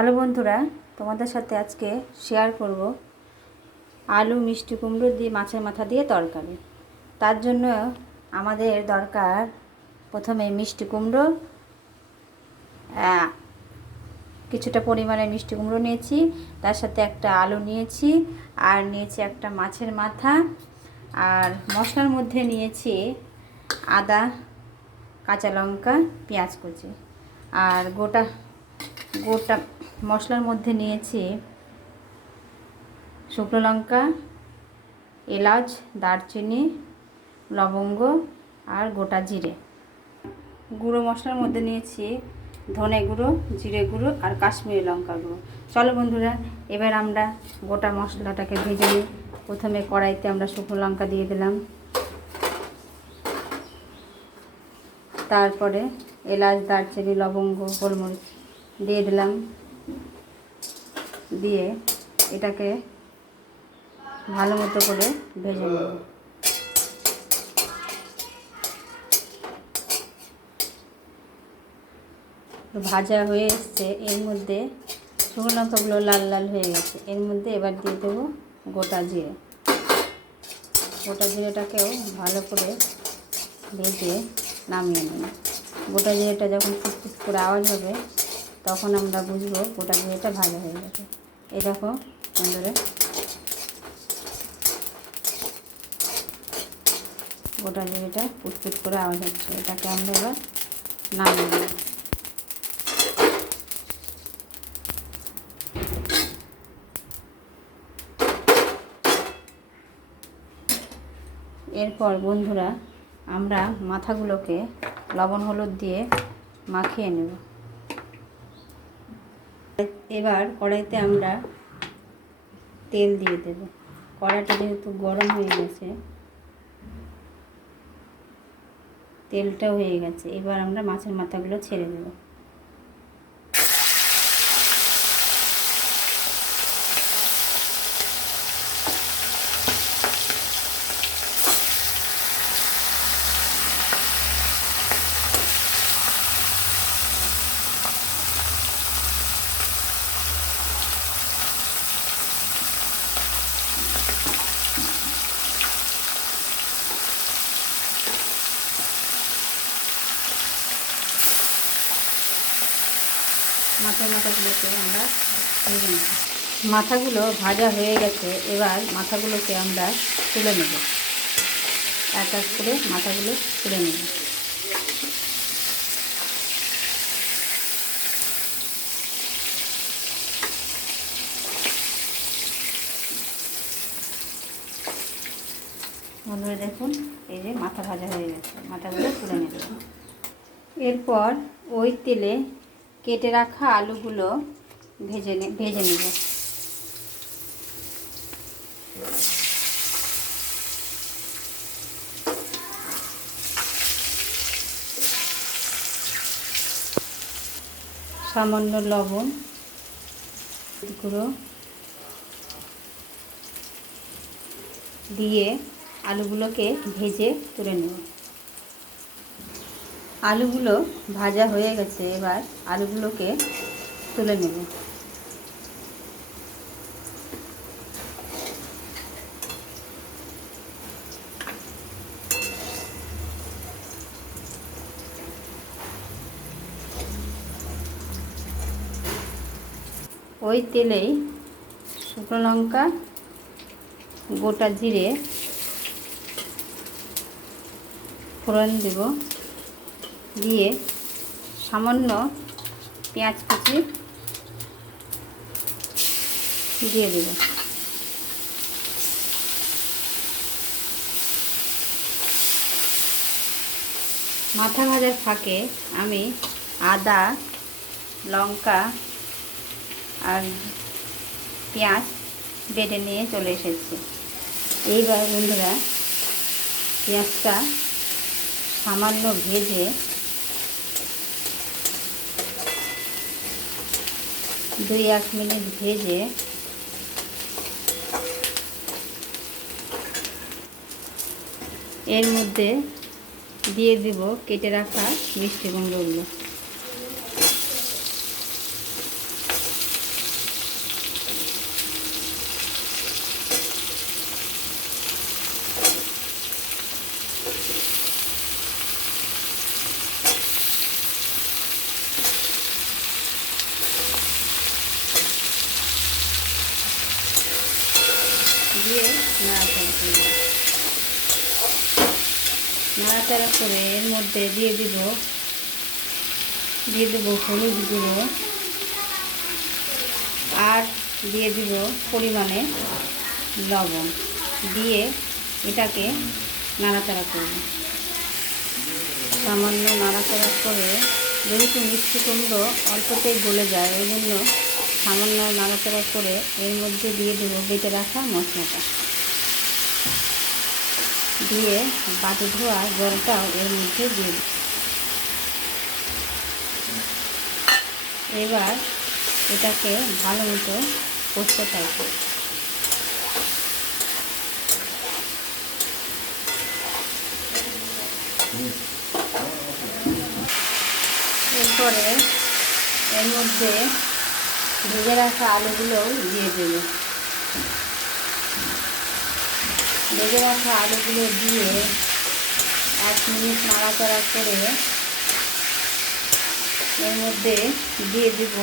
Hello বন্ধুরা, তোমাদের সাথে আজকে শেয়ার করব আলু মিষ্টি কুমড়ো দিয়ে মাছের মাথা দিয়ে তরকারি। তার জন্য আমাদের দরকার প্রথমে মিষ্টি কুমড়ো, কিছুটা পরিমাণে মিষ্টি কুমড়ো নিয়েছি, তার সাথে একটা আলু নিয়েছি, আর নিয়েছি একটা মাছের মাথা, আর মশলার মধ্যে নিয়েছি আদা, কাঁচা লঙ্কা, পেঁয়াজ কুচি, আর গোটা গোটা মশলার মধ্যে নিয়েছি শুকনো লঙ্কা, এলাচ, দারচিনি, লবঙ্গ আর গোটা জিরে। গুঁড়ো মশলার মধ্যে নিয়েছি ধনে গুঁড়ো, জিরে গুঁড়ো আর কাশ্মীরি লঙ্কা গুঁড়ো। চলো বন্ধুরা, এবার আমরা গোটা মশলাটাকে ভেজে নিই। প্রথমে কড়াইতে আমরা শুকনো লঙ্কা দিয়ে দিলাম, তারপরে এলাচ, দারচিনি, লবঙ্গ, গোলমরিচ দিয়ে দিলাম, দিয়ে এটাকে ভালো মতো করে ভেজে নেব। ভাজা হয়ে এসছে, এর মধ্যে শুকনো লঙ্কাগুলো লাল লাল হয়ে গেছে। এর মধ্যে এবার দিয়ে দেবো গোটা জিরে। গোটা জিরেটাকেও ভালো করে ভেজে নামিয়ে নেব। গোটা জিরেটা যখন ফুটফুট করে আওয়াজ হবে তখন আমরা বুঝবো গোটা জিরেটা ভাজা হয়ে গেছে। এই দেখো বন্ধুরা, গোটা জিরেটা ফুটফুট করে আওয়াজ হচ্ছে, এটাকে আমরা এবার নামিয়ে নেব। এরপর বন্ধুরা, আমরা মাথাগুলোকে লবণ হলুদ দিয়ে মাখিয়ে নেব। এবার কড়াইতে আমরা তেল দিয়ে দেব। কড়াইটা যেহেতু গরম হয়ে গেছে, তেলটাও হয়ে গেছে, এবার আমরা মাছের মাথাগুলো ছেড়ে দেব। মাথাগুলোকে আমরা ভেজে নেব। মাথাগুলো ভাজা হয়ে গেছে, এবার মাথাগুলোকে আমরা তুলে নেব। এক এক করে মাথাগুলো তুলে নেব। বন্ধুরা দেখুন, এই যে মাথা ভাজা হয়ে গেছে, মাথাগুলো তুলে নেব। এরপর ওই তেলে কেটে রাখা আলুগুলো ভেজে নেব। সামান্য লবণ গুঁড়ো দিয়ে আলুগুলোকে ভেজে তুলে নেব। আলুগুলো ভাজা হয়ে গেছে, এবার আলুগুলোকে তুলে নেব। ওই তেলেই শুকনো লঙ্কা, গোটা জিরে ফোড়ন দেব, দিয়ে সামান্য পেঁয়াজ কুচি দিয়ে দেব। মাথা ভাজার ফাঁকে আমি আদা, লঙ্কা আর পেঁয়াজ বেটে নিয়ে চলে এসেছি। এইবার বন্ধুরা, পেঁয়াজটা সামান্য ভেজে 2-1 মিনিট ভেজে এর মধ্যে দিয়ে দেব কেটে রাখা মিষ্টি কুমড়োগুলো। দিয়ে নাড়াচাড়া করব। নাড়াচাড়া করে এর মধ্যে দিয়ে দেব হলুদ গুঁড়ো আর দিয়ে দিব পরিমাণে লবণ, দিয়ে এটাকে নাড়াচাড়া করব। সামান্য নাড়াচাড়া করে, যেহেতু মিষ্টি কুমড়ো অল্পতেই গলে যায়, ওই জন্য সামান্য নাড়াচাড়া করে এর মধ্যে দিয়ে দেব বেটে রাখা মশলাটা, দিয়ে বাটি ধোয়া জলটাও এর মধ্যে দিয়ে দেব। এবার এটাকে ভালো মতো কষতে থাকবো। এরপরে এর মধ্যে ভেজে রাখা আলুগুলোও দিয়ে দেব। ভেজে রাখা আলুগুলো দিয়ে 1 মিনিট নাড়াচাড়া করে এর মধ্যে দিয়ে দেব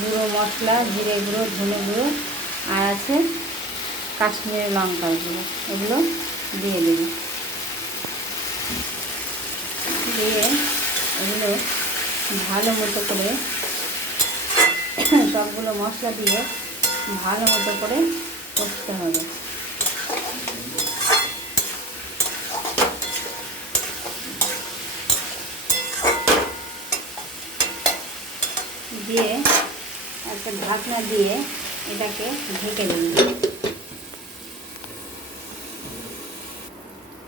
গুঁড়ো মশলা, জিরে গুঁড়ো, ধনে গুঁড়ো আর আছে কাশ্মীরি লঙ্কার গুঁড়ো, এগুলো দিয়ে দেব। দিয়ে এগুলো ভালো মতো করে সবগুলো মশলা দিয়ে ভালো মতো করে কষতে হবে। দিয়ে একটা ঢাকনা দিয়ে এটাকে ঢেকে দেব।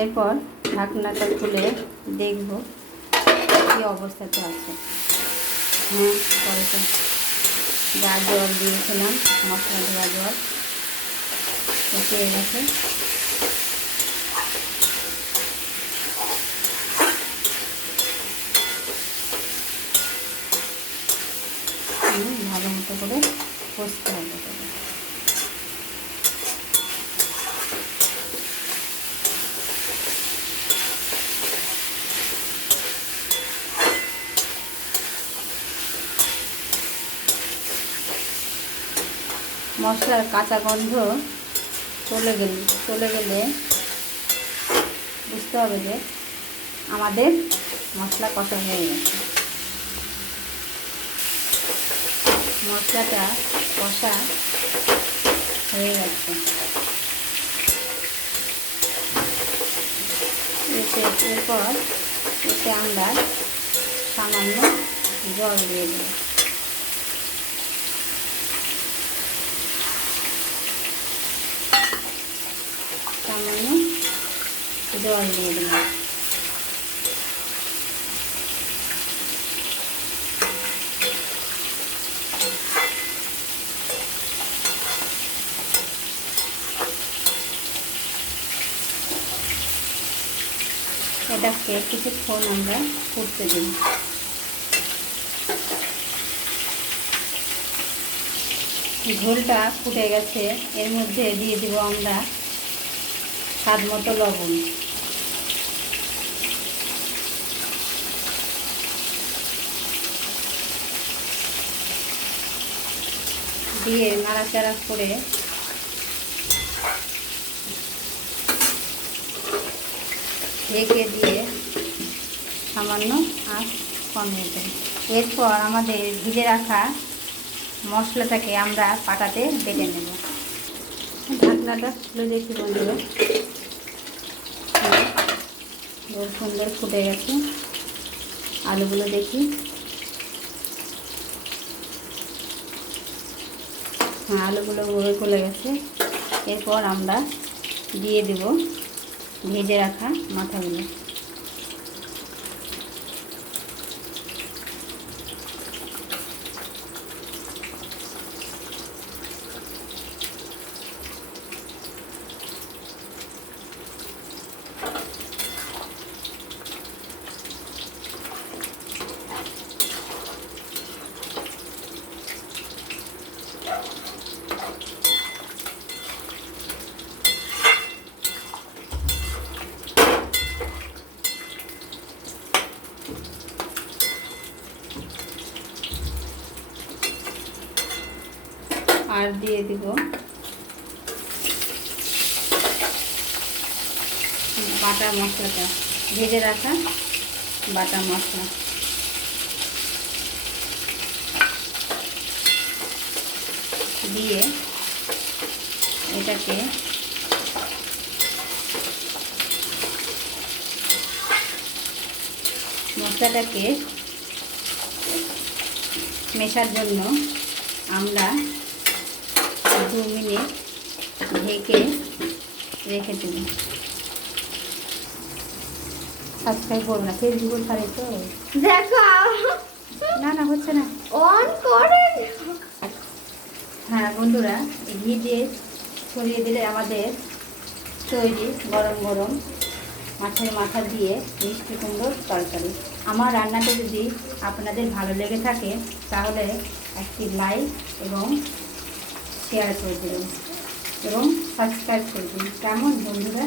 এরপর ঢাকনাটা খুলে দেখব কী অবস্থাতে আছে। হ্যাঁ, পরে যা জল দিয়েছিলাম, মশলা ধোয়া জল, কষিয়ে গেছে। ভালো মতো করে কষতে হবে। মশলার কাঁচা গন্ধ চলে গেলে বুঝতে হবে যে আমাদের মশলা কষা হয়ে গেছে। মশলাটা কষা হয়ে গেছে। এরপর এতে আমরা সামান্য জল দিয়ে দেব। সামান্য জল দিয়ে দিলাম। এটাকে কিছুক্ষণ আমরা ফুটতে দিই। ঝোলটা ফুটে গেছে, এর মধ্যে দিয়ে দিব আমরা স্বাদ মতো লবণ। দিয়ে নাড়াচাড়া করে ঢেকে দিয়ে সামান্য আঁচ কমিয়ে দেব। এরপর আমাদের ভিজে রাখা মশলাটাকে আমরা পাটাতে বেটে নেব। ঢাকনাটা খুলে দেখি বন্ধুরা, সুন্দর ফুটে গেছে। আলুগুলো দেখি, হ্যাঁ, আলুগুলো গলে গেছে। এরপর আমরা দিয়ে দেব ভেজে রাখা মাথাগুলো। আর দিয়ে দিব বাটা মশলাটা, ভেজে রাখা বাটা মশলা দিয়ে এটাকে মশলাটাকে মেশার জন্য আমরা 2 মিনিট ঢেকে রেখে দেব। সাবস্ক্রাইব করো না, ফেসবুক ছাড়ে তো। দেখো না না হচ্ছে না, অন করে। হ্যাঁ বন্ধুরা, ঘি দিয়ে ছড়িয়ে দিলে আমাদের তৈরি গরম গরম মাছের মাথা দিয়ে মিষ্টি কুমড়োর তরকারি। আমার রান্নাটা যদি আপনাদের ভালো লেগে থাকে তাহলে একটি লাইক এবং শেয়ার করে দেবেন এবং সাবস্ক্রাইব করে দিন। কেমন বন্ধুরা?